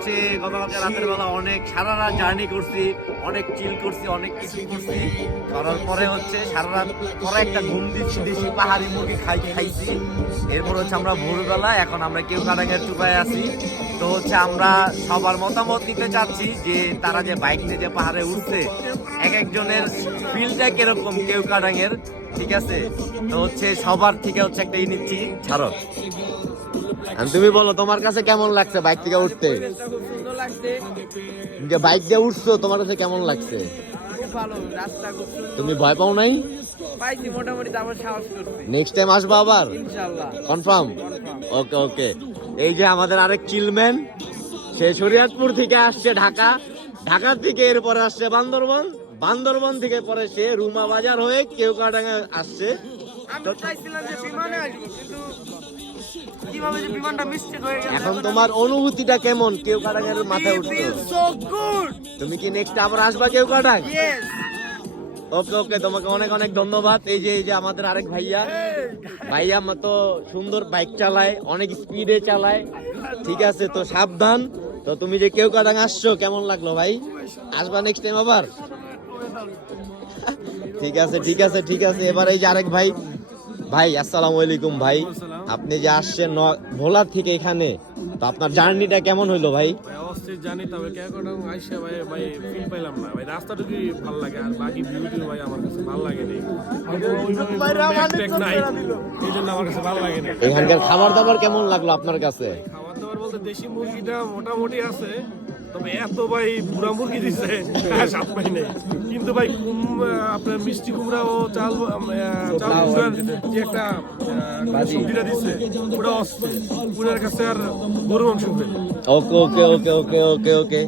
হচ্ছে গতকালকে রাতের বেলা অনেক সারা রাত জার্নি করছি, অনেক চিল করছি, অনেক কিছু করছি। করার পরে হচ্ছে সারা রাত পরে একটা ঘুম দিচ্ছি, দেশি পাহাড়ি মুরগি খাইছি। এরপর হচ্ছে আমরা ভোরবেলা এখন আমরা কেওক্রাডাঙ্গের চূড়ায় আছি। তো হচ্ছে আমরা সবার মতামত নিতে চাচ্ছি যে তারা যে বাইক নিয়ে যে পাহাড়ে উঠছে, এক একজনের ফিলটা কিরকম কেওক্রাডাঙ্গের, ঠিক আছে? তো হচ্ছে সবার থেকে হচ্ছে একটা নিচ্ছি ছাড়ো। তুমি বলো তোমার কাছে কেমন লাগছে বাইক থেকে উঠতে? খুব সুন্দর লাগছে, যে বাইক দিয়ে উঠছো তোমার কাছে কেমন লাগছে? খুব ভালো রাস্তা, খুব সুন্দর। তুমি ভয় পাও নাই? পাইছি মোটামুটি, তারপর সাহস করছি। নেক্সট টাইম আসবো আবার ইনশাআল্লাহ কনফার্ম? ওকে ওকে। এই যে আমাদের আরেক চিলম্যান, সে শরীয়তপুর থেকে আসছে ঢাকা, ঢাকা থেকে এরপরে আসছে বান্দরবন, বান্দরবন থেকে পরে সে রুমা বাজার হয়ে কেওক্রাডাঙ্গা আসছে। আমি চাইছিলাম যে বিমানে আসবো, কিন্তু কিভাবে যে বিমানটা মিস্টেক হয়ে গেল। এখন তোমার অনুভূতিটা কেমন কেওক্রাডাঙ্গের মাথায় উঠছো? So good. তুমি কি নেক্সট আবার আসবা কেওক্রাডাঙ্গা? ইয়েস। ওকে ওকে, তোমাকে অনেক অনেক ধন্যবাদ। এই যে আমাদের আরেক ভাইয়া, ভাইয়া মতো সুন্দর বাইক চালায়, অনেক স্পিডে চালায়, ঠিক আছে? তো সাবধান। তো তুমি যে কেওক্রাডাঙ্গা আসছো কেমন লাগলো ভাই? আসবা নেক্সট টাইম আবার? ঠিক আছে ঠিক আছে ঠিক আছে। এবার এই যে আরেক ভাই, ভাই আসসালামু আলাইকুম ভাই, আপনি যে আসছেন ভোলা থেকে এখানে, তো আপনার জার্নিটা কেমন হইলো ভাই? অস্থির জানি, তবে কেওক্রাডাঙ্গা আইসা ভাই ভাই ফিল পাইলাম না ভাই। রাস্তাটুকু ভালো লাগে, আর বাকি ভিউটি ভাই আমার কাছে ভালো লাগে নাই, এই জন্য আমার কাছে ভালো লাগে না। এখানকার খাবার দাবার কেমন লাগলো আপনার কাছে? খাবার দাবার বলতে দেশি মুরগিটা মোটামুটি আছে, তবে এত ভাই বুড়া মুরগি দিছে স্বাদ পাই নাই। কিন্তু ভাই আপনার মিষ্টি কুমড়া ও চাল কুমড়ার যে একটা সবজিটা দিছে, ওটা অস্থির। পুরার কাছে আর গরু মাংস। ওকে ওকে ওকে ওকে ওকে ওকে।